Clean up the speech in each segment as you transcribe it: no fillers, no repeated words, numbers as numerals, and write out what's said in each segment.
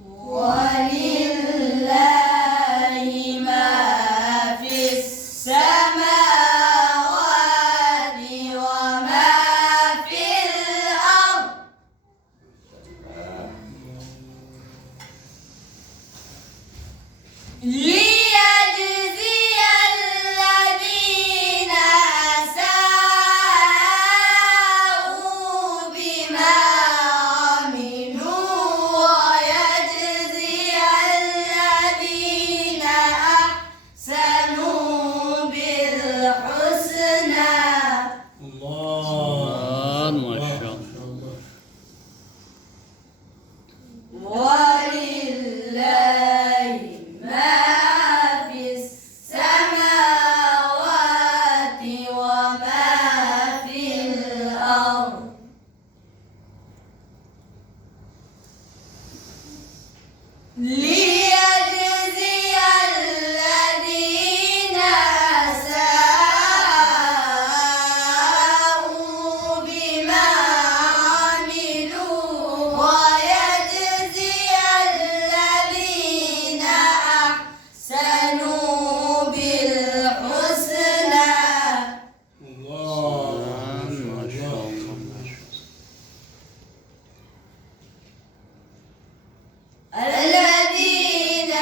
ولله ما في السماوات وما في الأرض ليجزي الذين أساءوا بما عملوا ويجزي الذين أحسنوا بالحسنى. الله ما شاء الله. ولله ما في السماوات وما في الأرض ليجزي الذين أساءوا بما عملوا ويجزي الذين أحسنوا بالحسنى. الله ما شاء الله. الذين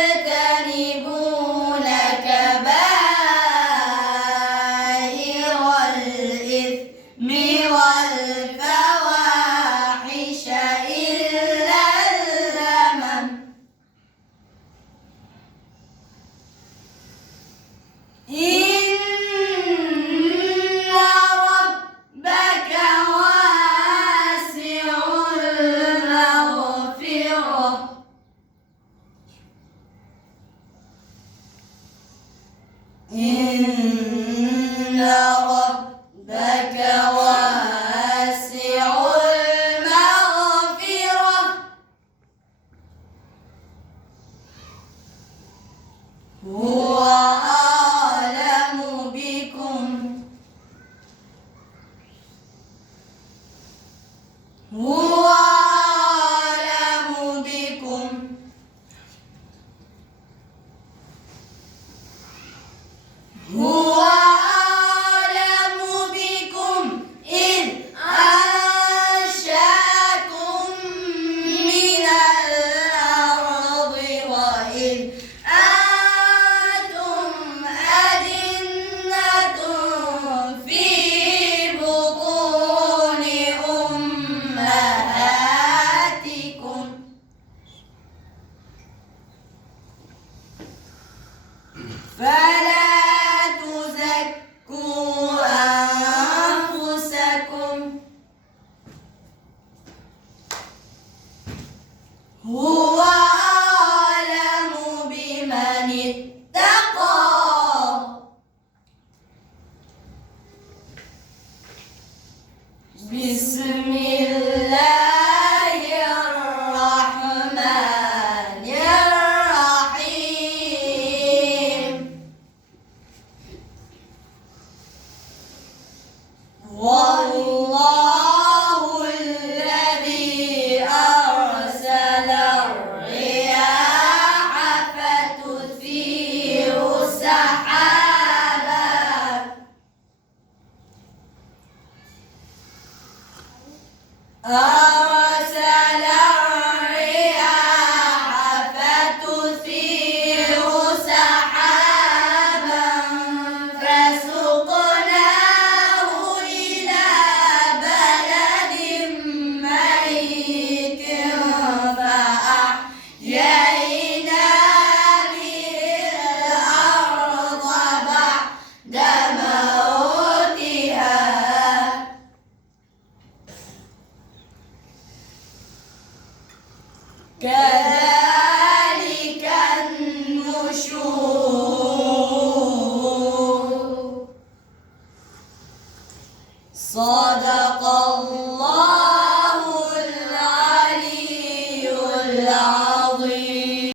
يجتنبون كبائر الإثم والفواحش إلا اللمم إن ربك واسع المغفرة إن ربك واسع المغفرة هو أعلم بكم هو أعلم بكم هو أعلم بكم إذ أنشأكم من الأرض وإذ أنتم أجنة في بطون أمهاتكم فلا تزكوا أنفسكم هو